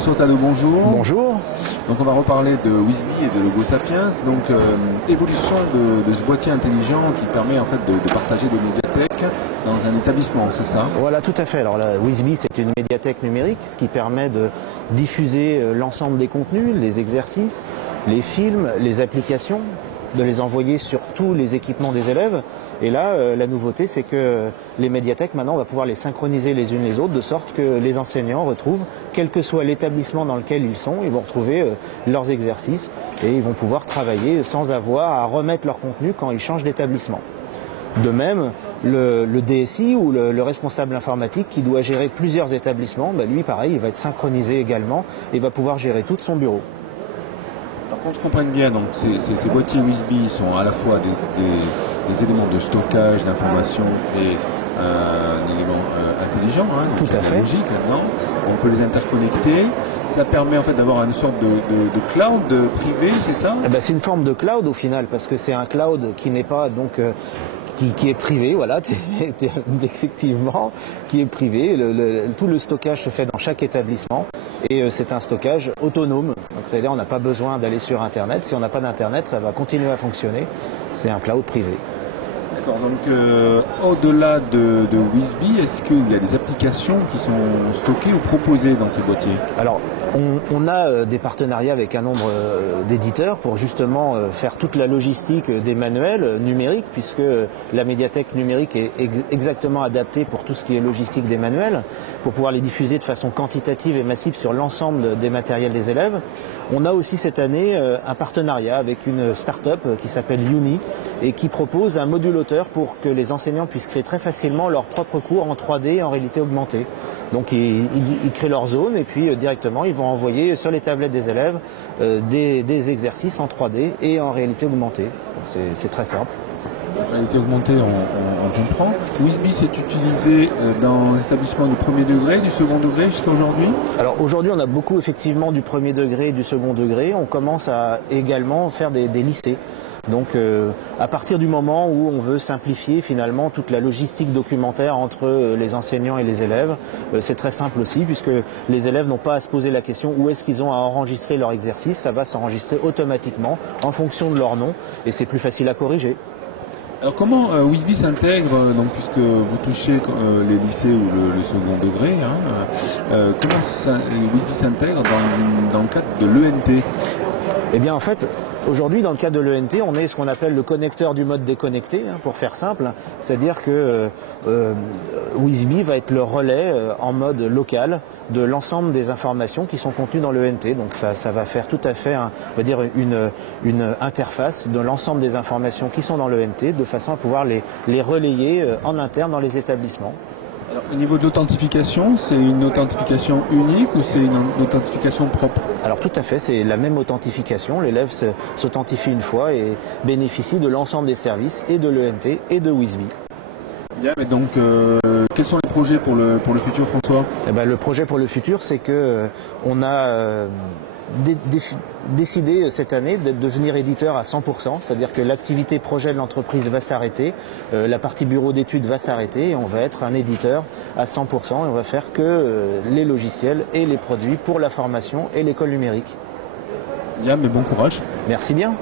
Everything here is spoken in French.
François Tadeau, bonjour. Bonjour. Donc on va reparler de Wizbee et de Logo Sapiens. Donc évolution de ce boîtier intelligent qui permet en fait de partager des médiathèques dans un établissement, c'est ça? Voilà, tout à fait. Alors la Wizbee, c'est une médiathèque numérique, ce qui permet de diffuser l'ensemble des contenus, les exercices, les films, les applications, de les envoyer sur tous les équipements des élèves. Et là, la nouveauté, c'est que les médiathèques, maintenant, on va pouvoir les synchroniser les unes les autres, de sorte que les enseignants retrouvent, quel que soit l'établissement dans lequel ils sont, ils vont retrouver leurs exercices et ils vont pouvoir travailler sans avoir à remettre leur contenu quand ils changent d'établissement. De même, le DSI ou le responsable informatique qui doit gérer plusieurs établissements, lui, pareil, il va être synchronisé également et va pouvoir gérer tout de son bureau. Alors qu'on se comprenne bien, donc ces boîtiers Wizbee sont à la fois des éléments de stockage d'informations et un élément intelligent, tout à fait. Logique là-dedans. On peut les interconnecter. Ça permet en fait d'avoir une sorte de cloud privé, c'est ça? C'est une forme de cloud au final, parce que c'est un cloud qui n'est pas donc qui est privé, voilà, effectivement, qui est privé. Tout le stockage se fait dans chaque établissement et c'est un stockage autonome. Donc c'est-à-dire on n'a pas besoin d'aller sur Internet. Si on n'a pas d'Internet, ça va continuer à fonctionner. C'est un cloud privé. D'accord, donc au-delà de Wizbee, est-ce qu'il y a des applications qui sont stockées ou proposées dans ces boîtiers? Alors, on a des partenariats avec un nombre d'éditeurs pour justement faire toute la logistique des manuels numériques, puisque la médiathèque numérique est exactement adaptée pour tout ce qui est logistique des manuels, pour pouvoir les diffuser de façon quantitative et massive sur l'ensemble des matériels des élèves. On a aussi cette année un partenariat avec une start-up qui s'appelle Uni et qui propose un module auteur pour que les enseignants puissent créer très facilement leurs propres cours en 3D et en réalité augmentée. Donc ils créent leur zone et puis directement ils vont envoyer sur les tablettes des élèves des exercices en 3D et en réalité augmentée. C'est très simple. En réalité augmentée, on comprend. Wizbee s'est utilisé dans les établissements du premier degré, du second degré jusqu'à aujourd'hui? Alors aujourd'hui on a beaucoup effectivement du premier degré et du second degré. On commence à également faire des lycées. Donc à partir du moment où on veut simplifier finalement toute la logistique documentaire entre les enseignants et les élèves, c'est très simple aussi puisque les élèves n'ont pas à se poser la question où est-ce qu'ils ont à enregistrer leur exercice, ça va s'enregistrer automatiquement en fonction de leur nom et c'est plus facile à corriger. Alors comment Wizbee s'intègre, donc puisque vous touchez les lycées ou le second degré, comment Wizbee s'intègre dans le cadre de l'ENT? Eh bien en fait, aujourd'hui dans le cadre de l'ENT, on est ce qu'on appelle le connecteur du mode déconnecté, pour faire simple, c'est-à-dire que Wizbee va être le relais en mode local de l'ensemble des informations qui sont contenues dans l'ENT. Donc ça va faire tout à fait on va dire une interface de l'ensemble des informations qui sont dans l'ENT de façon à pouvoir les relayer en interne dans les établissements. Alors, au niveau de l'authentification, c'est une authentification unique ou c'est une authentification propre? Alors tout à fait, c'est la même authentification. L'élève s'authentifie une fois et bénéficie de l'ensemble des services et de l'ENT et de Wizbee. Bien, mais donc quels sont les projets pour le futur, François? Le projet pour le futur, c'est que on a décidé cette année de devenir éditeur à 100%, c'est-à-dire que l'activité projet de l'entreprise va s'arrêter, la partie bureau d'études va s'arrêter et on va être un éditeur à 100% et on va faire que les logiciels et les produits pour la formation et l'école numérique. Bien, mais bon courage. Merci bien.